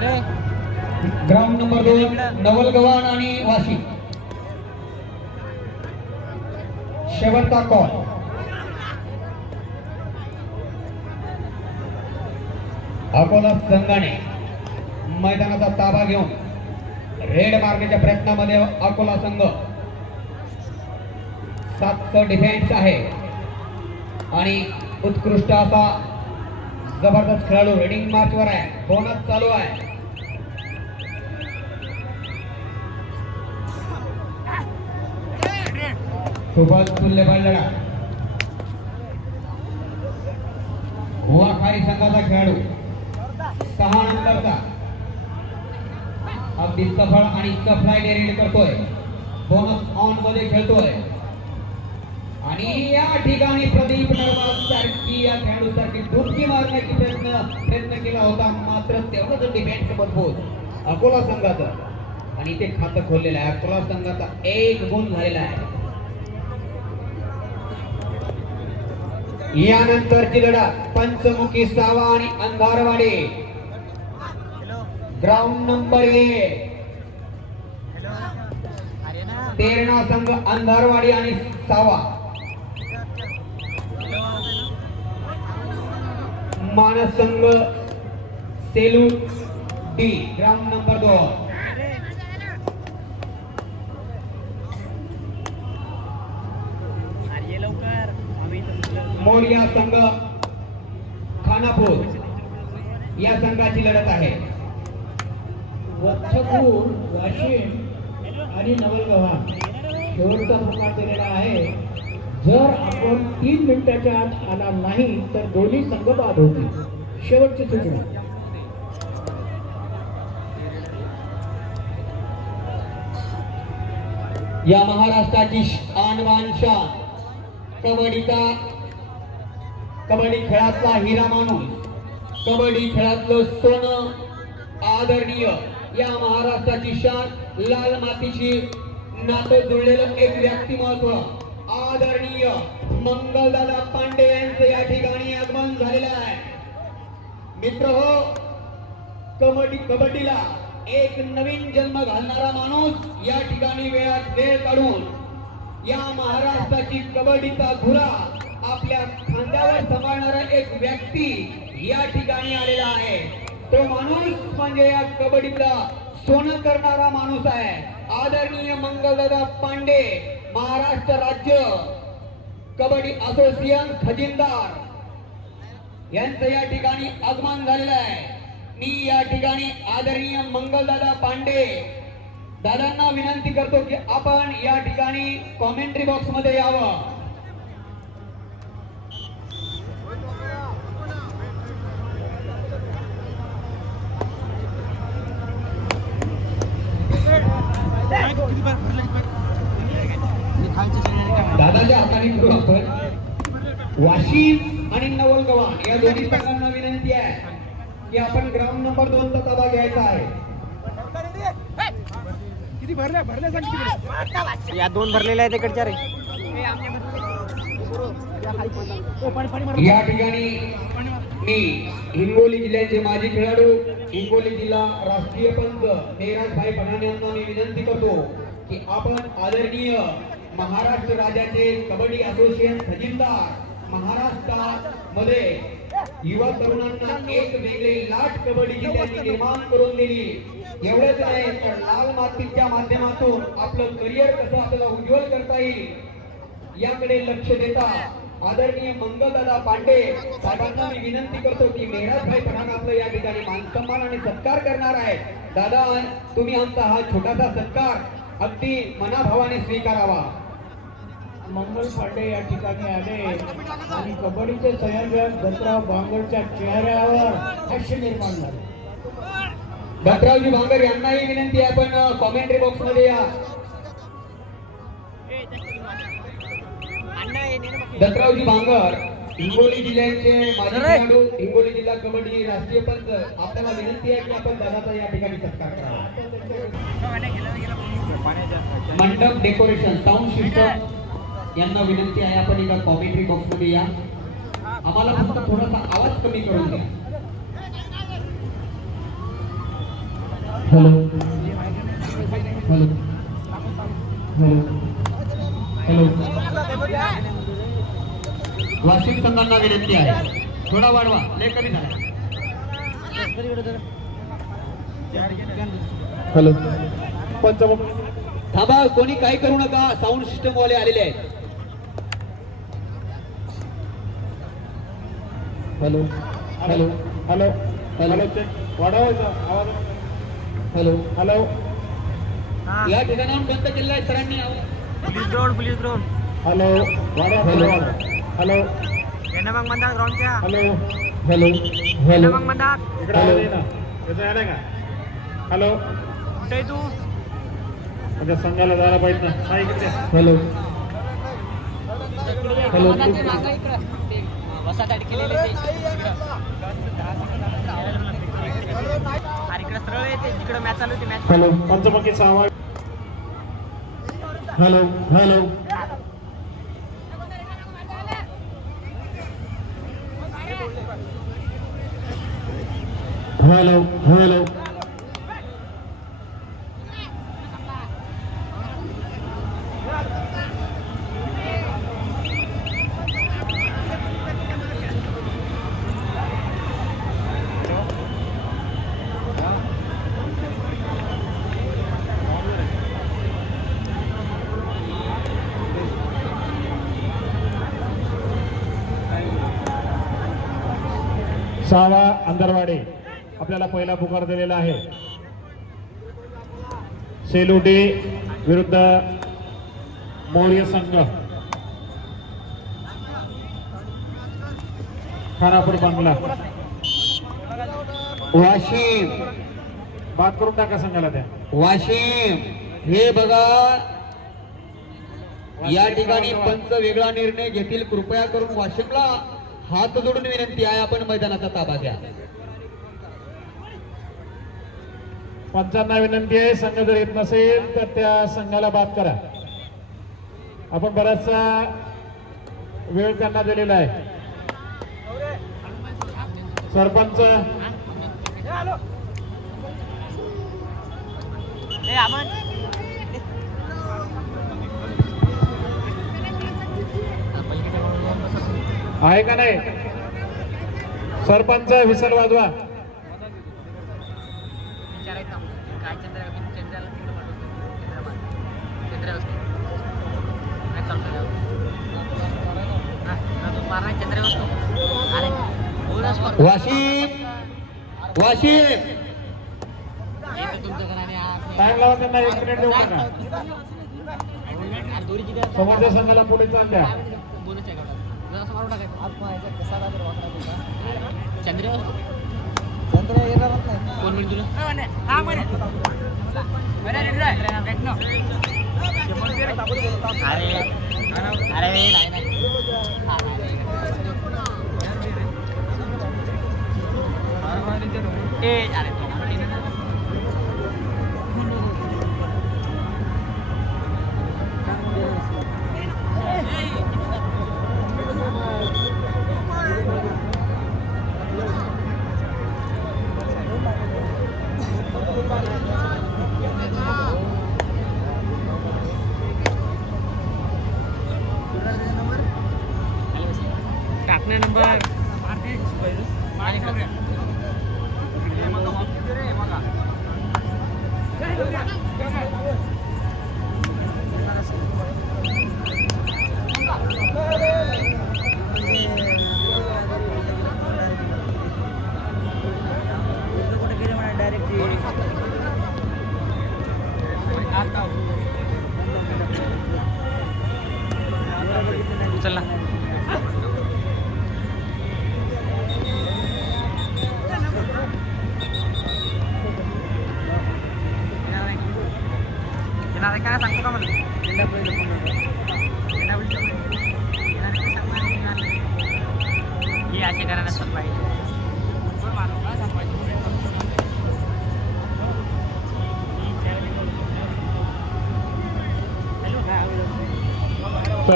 Ground number दोन नवल आणि वाशी. शेवटचा कॉल अकोला संघाने मैदानाचा ताबा घेऊन रेड मारण्याच्या प्रयत्नामध्ये अकोला संघ. सातचं डिफेन्स आहे. आणि उत्कृष्ट असा जबरदस्त खेळाडू रेडिंग मार्चवर आहे. बोनस चालू आहे. खूपच तुल्यबळ लढा हुआखाई संघाचा खेळाडू. सहा नंबरचा. अगदी सफळ आणि सफलाईने रेड करतोय. बोनस ऑनमध्ये खेळतोय. आणि या ठिकाणी प्रदीप नरवाल सारखी या खेळाडू सारखी डुबकी मारण्याची प्रयत्न प्रयत्न केला होता. मात्र तेवढंच डिफेन्स मजबूत. अकोला संघाचं. आणि ते खातं खोललेलं आहे. अकोला संघाचा एक गुण झालेला आहे. यानंतरची लढा पंचमुखी सावा आणि अंधारवाडी. ग्राउंड नंबर एक तेरणा संघ अंधारवाडी आणि सावा. मानस संघ सेलू डी ग्राउंड नंबर दोन अरे ये लवकर आम्ही इथं मोरिया संघ खानापूर या संघाची लढत आहे. वत्सपूर वाशिम आणि नवलगव्हा शेवटचा प्रकार दिलेला आहे. जर आपण तीन मिनिटाच्या आत आला नाही तर दोन्ही संघ बाद होतील. शेवटची सूचना. या महाराष्ट्राची शान कबड्डीचा कबड्डी खेळातला हिरा माणूस कबड्डी खेळातलं सोनं आदरणीय या महाराष्ट्राची शान लाल मातीशी नातं जुळलेलं एक व्यक्तिमत्व आदरणीय मंगलदादा पांडे यांचं या ठिकाणी आगमन झालेलं आहे. मित्र हो कबड्डी कबड्डीला एक नवीन जन्म घालणारा माणूस या ठिकाणी वेळात वेळ काढून या महाराष्ट्राची कबड्डीचा धुरा आपल्या खांद्यावर सांभाळणारा एक व्यक्ती या ठिकाणी आलेला आहे. तो माणूस म्हणजे या कबड्डीला सोनं करणारा माणूस आहे. आदरणीय मंगलदादा पांडे महाराष्ट्र राज्य कबड्डी असोसिएशन खजिनदार यांचं या ठिकाणी आगमन झालेलं आहे. मी या ठिकाणी आदरणीय मंगलदादा पांडे दादांना विनंती करतो की आपण या ठिकाणी कॉमेंट्री बॉक्समध्ये यावं. करू आपण. वाशिम आणि नवलगव्हाण या दोन्ही संघांना विनंती आहे की आपण ग्राउंड नंबर दोन चा ताबा घ्यायचा आहे. या दोन भरलेल्या आहेत इकडच्या रे. या ठिकाणी मी हिंगोली जिल्ह्याचे माजी खेळाडू हिंगोली जिल्हा राष्ट्रीय पंच नेराज भाई भणाणे यांना मी विनंती करतो की आपण आदरणीय महाराष्ट्र राज्याचे कबड्डी असोसिएशन खजिनदार महाराष्ट्रामध्ये युवा तरुणांना एक वेगळी लाट कबड्डीची त्यांनी निर्माण करून दिली. एवढंच नाही तर लाल मातीच्या माध्यमातून आपलं करिअर कसं आपल्याला उज्ज्वल करता येईल याकडे लक्ष देता आदरणीय मंगलदादा पांडे साहेबांना मी विनंती करतो की मेहराजभाई पठाण आपलं या ठिकाणी मानसन्मान आणि सत्कार करणार आहे दादा तुम्ही आमचा हा छोटासा सत्कार अगदी मनाभावाने स्वीकारावा. मंगल पांडे या ठिकाणी आले. आणि कबड्डीचे संयोजक दत्तराव बांगरच्या चेहऱ्यावर हास्य निर्माण झाले. दत्तरावजी भांगर यांनाही विनंती आहे आपण कॉमेंट्री बॉक्समध्ये या. दत्तरावजी भांगर हिंगोली जिल्ह्याचे माजी! खेळाडू हिंगोली जिल्हा कबड्डी राष्ट्रीय पंच आपल्याला विनंती आहे की आपण दादाचा या ठिकाणी सत्कार करावा. मंडप डेकोरेशन साऊंड सिस्टम. यांना विनंती आहे आपण एका कॉमेंट्री बॉक्समध्ये या. आम्हाला फक्त थोडासा आवाज कमी करून द्या. Hello. Hello. Hello. Hello. Washim संघांना विनंती आहे. थोडा वाढवा. लय कमी झाला. हॅलो. पंचमुख थांबा कोणी काही करू नका. साऊंड सिस्टम वाले आलेले आहेत. हॅलो. हॅलो. हॅलो. हॅलो. वाढवायचा. आवाज हॅलो. हॅलो. हा. या ठिकाणाहून बंद केलेला आहे सरांनी. Police ground police ground hello. वाढवा हॅलो. हॅलो. येणं मग म्हणतात ग्राउंडच्या हॅलो. हॅलो. हॅलो. मग म्हणतात इकडे आवाज यायला का? हॅलो. कुठे आहे तू? म्हणजे संघाला जायला पाहिजे ना. इकडे. हॅलो. हॅलो. वसात अडकेलेले ते. अरे इकडे सरळ येते तिकडे मॅच चालू होती मॅच हॅलो पंचमुखी सहा हॅलो हॅलो. Hello hello. सहावा अंदरवाडे आपल्याला पहिला पुकार दिलेला आहे. सेलुटे विरुद्ध मौर्य संघ. खानापूर बांगला. वाशिम. बात करून टाका संघाला त्या. वाशिम. हे बघा. या ठिकाणी पंच वेगळा निर्णय घेतील. कृपया करून वाशिमला. हात जोडून विनंती आहे आपण मैदानाचा ताबा घ्या. पंचांना विनंती आहे संघ जर येत नसेल तर त्या संघाला बाद करा. आपण बराचसा वेळ त्यांना दिलेला आहे. सरपंच. ए आपण आहे का नाही? सरपंच विसर वाजवा. वाशिम वाशिम येतं तुमचं टाइम लावा त्यांना एक मिनिट देऊ नका समोरच्या संघाला पुढे चालल्या जरासं मारून टाकायचं चंद्र? कोण मिळून तुला? अरे अरे नाही नाही. हा, नाही, नाही. ए अरे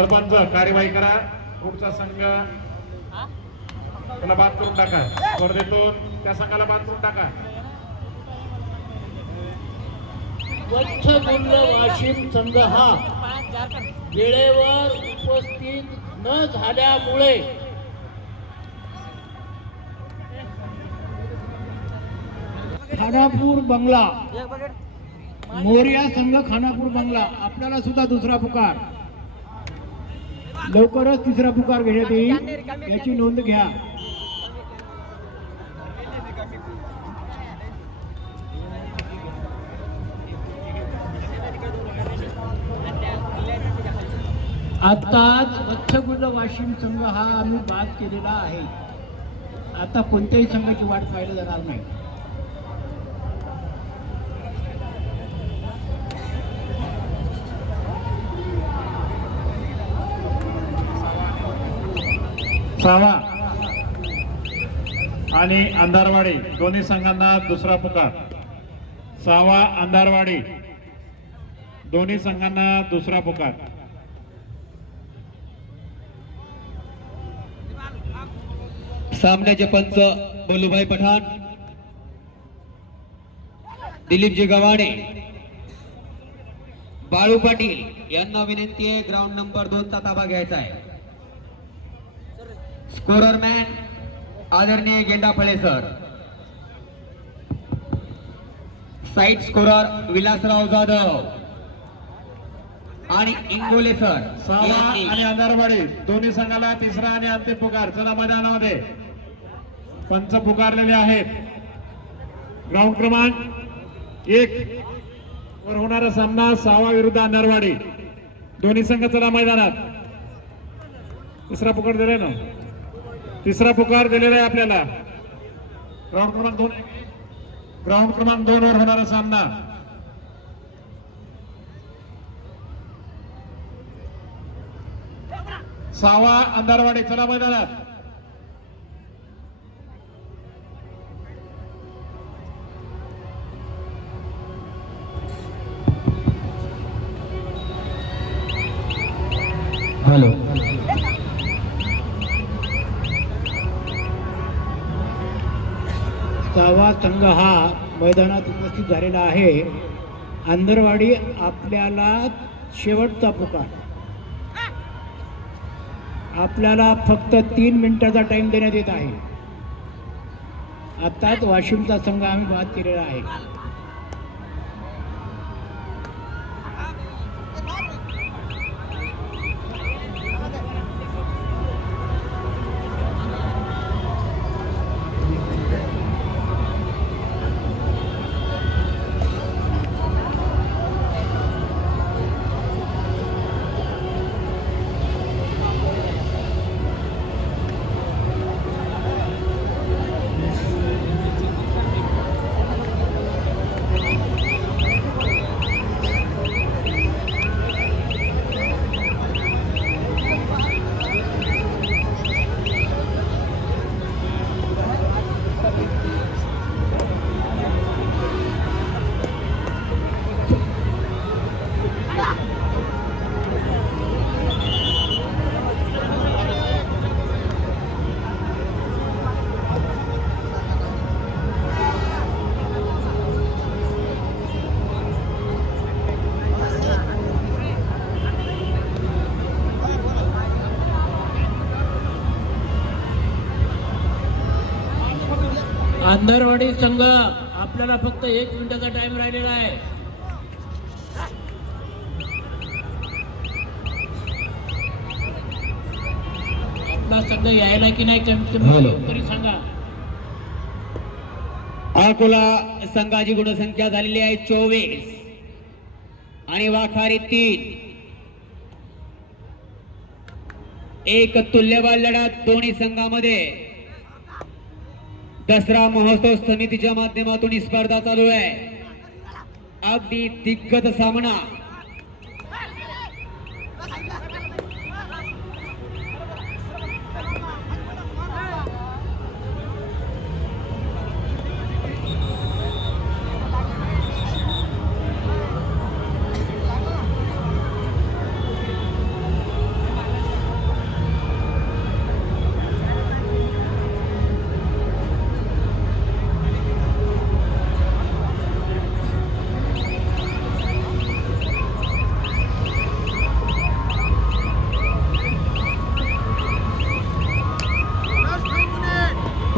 सरपंच कार्यवाही करा. पुढचा संघ त्याला बाद करून टाका. स्पर्धेतून त्या संघाला बाद करून टाका. वत्सगुल्ल वाशिम संघ हा वेळेवर उपस्थित न झाल्यामुळे खानापूर बंगला मोर्या संघ खानापूर बंगला. आपल्याला सुद्धा दुसरा पुकार. लवकरच तिसरा पुकार घेण्यात येईल. याची नोंद घ्या. आत्ताच वत्सगुल्ल वाशिम संघ हा आम्ही बाद केलेला आहे. आता कोणत्याही संघाची वाट पाहिली जाणार नाही. सावा आणि अंधारवाडी दोन्ही संघांना दुसरा पुकार. सावा अंधारवाडी दोन्ही संघांना दुसरा पुकार. सामन्याचे पंच बलुभाई पठाण दिलीपजी गव्हाणे बाळू पाटील यांना विनंती आहे ग्राउंड नंबर दोनचा ताबा घ्यायचा आहे. स्कोरर मॅन आदरणीय गेंडा फळे sir. Side scorer Vilasrao Jadhav. आणि इंगोले सर. सावा यांनी आणि अंधारवाडी दोन्ही संघाला तिसरा आणि अंतिम पुकार. चला मैदानामध्ये. पंच पुकारलेले आहेत. ग्राउंड क्रमांक एक वर होणारा सामना सावा विरुद्ध अंधारवाडी. दोन्ही संघ चला मैदानात. तिसरा पुकार दिलाय ना? तिसरा पुकार दिलेला आहे आपल्याला. ग्राउंड क्रमांक दोन ग्राउंड क्रमांक दोन वर होणारा सामना. सावा अंधारवाडी चला मैदानात. हॅलो. सहावा संघ हा मैदानात उपस्थित झालेला आहे. आंधरवाडी आपल्याला शेवटचा पुकार. आपल्याला फक्त तीन मिनिटाचा टाइम देण्यात येत आहे. आत्ताच वाशिमचा संघ आम्ही बाद केलेला आहे. अंदरवाडी संघ आपल्याला फक्त एक मिनिटाचा टाइम राहिलेला आहे. आपला संघ यायला की नाही कमीत कमी. तरी सांगा. अकोला संघाची गुणसंख्या झालेली आहे चोवीस आणि वाखारी तीन. एक तुल्यबळ लढत दोन्ही संघामध्ये. दसरा महोत्सव समितीच्या माध्यमातून ही स्पर्धा चालू आहे. अगदी दिग्गज सामना.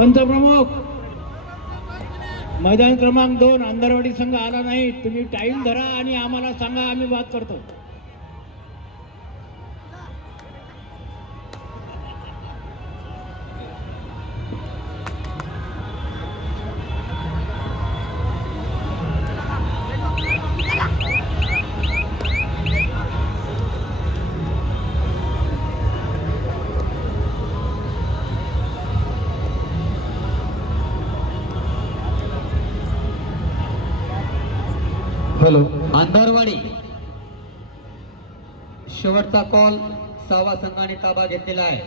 पंचप्रमुख मैदान क्रमांक दोन अंधारवाडी संघ आला नाही. तुम्ही टाईम धरा आणि आम्हाला सांगा आम्ही बात करतो. शेवटचा कॉल सहावा संघाने ताबा घेतलेला आहे.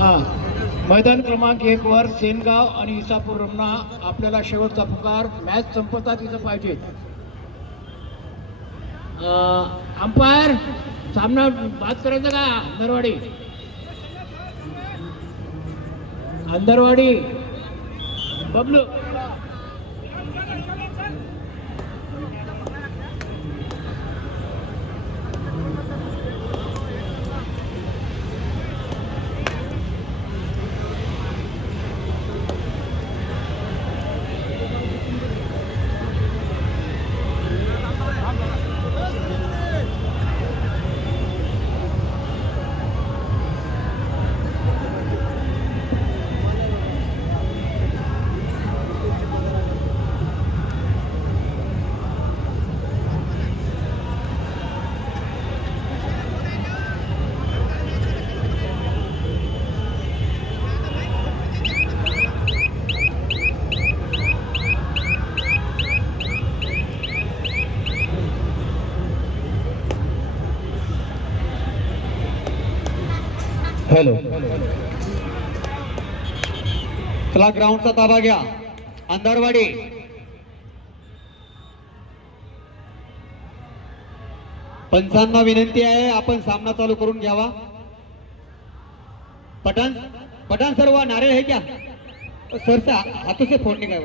हां. मैदान क्रमांक एक वर सेनगाव आणि इसापूर रमणा आपल्याला शेवटचा पुकार. मॅच संपता तिथं पाहिजे. अंपायर सामना बात करायचं का? अंदरवाडी अंदरवाडी बबलू. हॅलो. चला ग्राउंडचा ताबा घ्या. अंधारवाडी. पंचांना विनंती आहे आपण सामना चालू करून घ्यावा. पठाण पठाण सर वा नारे है क्या? सर से हाथों से फोड़ने का